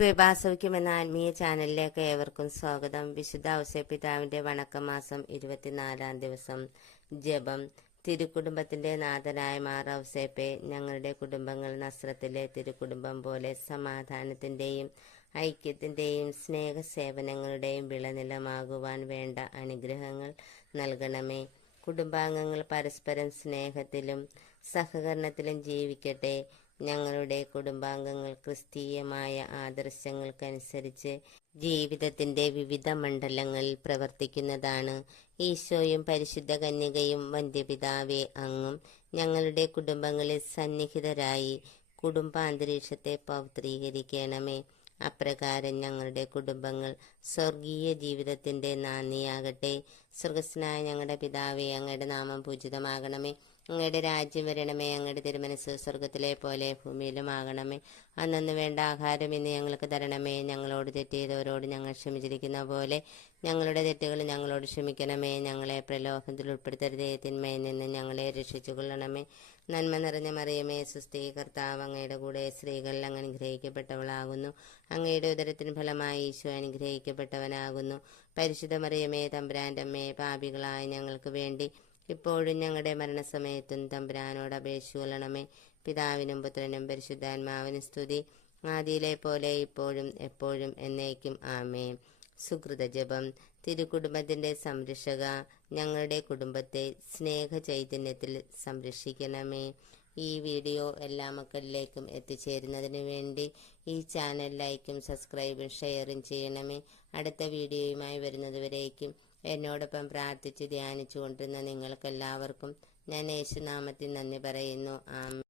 കൃപാസൗഖ്യം എന്ന ആത്മീയ ചാനലിലേക്ക് ഏവർക്കും സ്വാഗതം. വിശുദ്ധ ഔസേപ്പിതാവിന്റെ വണക്കമാസം 24-ാം ദിവസം. ജപം. തിരുക്കുടുംബത്തിന്റെ നാഥനായ മാർ ഔസേപ്പെ, ഞങ്ങളുടെ കുടുംബങ്ങൾ നസ്രത്തിലെ തിരുക്കുടുംബം പോലെ സമാധാനത്തിന്റെയും ഐക്യത്തിന്റെയും സ്നേഹസേവനങ്ങളുടെയും വിളനിലമാകുവാൻ വേണ്ട അനുഗ്രഹങ്ങൾ നൽകണമേ. കുടുംബാംഗങ്ങൾ പരസ്പരം സ്നേഹത്തിലും സഹകരണത്തിലും ജീവിക്കട്ടെ. ഞങ്ങളുടെ കുടുംബാംഗങ്ങൾ ക്രിസ്തീയമായ ആദർശങ്ങൾക്കനുസരിച്ച് ജീവിതത്തിന്റെ വിവിധ മണ്ഡലങ്ങളിൽ പ്രവർത്തിക്കുന്നതാണ്. ഈശോയും പരിശുദ്ധ കന്യകയും വന്ധ്യപിതാവേ, അങ്ങും ഞങ്ങളുടെ കുടുംബങ്ങളിൽ സന്നിഹിതരായി കുടുംബാന്തരീക്ഷത്തെ പൗത്രീകരിക്കണമേ. അപ്രകാരം ഞങ്ങളുടെ കുടുംബങ്ങൾ സ്വർഗീയ ജീവിതത്തിന്റെ നാന്ദിയാകട്ടെ. സ്വർഗസ്നായ ഞങ്ങളുടെ പിതാവേ, അങ്ങയുടെ നാമം പൂജിതമാകണമേ. അങ്ങയുടെ രാജ്യം വരണമേ. അങ്ങയുടെ തിരുമനസ് സ്വർഗത്തിലെ പോലെ ഭൂമിയിലുമാകണമേ. അന്നു വേണ്ട ആഹാരം ഇന്ന് ഞങ്ങൾക്ക് തരണമേ. ഞങ്ങളോട് തെറ്റ് ചെയ്തവരോട് ഞങ്ങൾ ക്ഷമിച്ചിരിക്കുന്ന പോലെ ഞങ്ങളുടെ തെറ്റുകൾ ഞങ്ങളോട് ക്ഷമിക്കണമേ. ഞങ്ങളെ പ്രലോഭനത്തിൽ ഉൾപ്പെടുത്തരുതേ, തിന്മയിൽ നിന്ന് ഞങ്ങളെ രക്ഷിച്ചു കൊള്ളണമേ. നന്മ നിറഞ്ഞ മറിയമേ, സുസ്ഥി, കർത്താവ് അങ്ങയുടെ കൂടെ സ്ത്രീകളിൽ അങ്ങ് അനുഗ്രഹിക്കപ്പെട്ടവളാകുന്നു. അങ്ങയുടെ ഉദരത്തിന് ഫലമായി ഈശോ അനുഗ്രഹിക്കപ്പെട്ടവനാകുന്നു. പരിശുദ്ധ മറിയമേ, തമ്പുരാന്റെ അമ്മേ, പാപികളായ ഞങ്ങൾക്ക് വേണ്ടി ഇപ്പോഴും ഞങ്ങളുടെ മരണസമയത്തും തമ്പുരാനോട് അപേക്ഷിച്ചുകൊള്ളണമേ. പിതാവിനും പുത്രനും പരിശുദ്ധാത്മാവിനും സ്തുതി, ആദിയിലെ പോലെ ഇപ്പോഴും എപ്പോഴും എന്നേക്കും ആമേൻ. സുകൃത ജപം. തിരുക്കുടുംബത്തിന്റെ സംരക്ഷക, ഞങ്ങളുടെ കുടുംബത്തെ സ്നേഹ ചൈതന്യത്തിൽ സംരക്ഷിക്കണമേ. ഈ വീഡിയോ എല്ലാ മക്കളിലേക്കും എത്തിച്ചേരുന്നതിന് വേണ്ടി ഈ ചാനൽ ലൈക്കും സബ്സ്ക്രൈബും ഷെയറും ചെയ്യണമേ. അടുത്ത വീഡിയോയുമായി വരുന്നതുവരേക്കും എന്നോടൊപ്പം പ്രാർത്ഥിച്ച് ധ്യാനിച്ചു കൊണ്ടിരുന്ന നിങ്ങൾക്കെല്ലാവർക്കും ഞാൻ യേശുനാമത്തിൽ നന്ദി പറയുന്നു. ആമേൻ.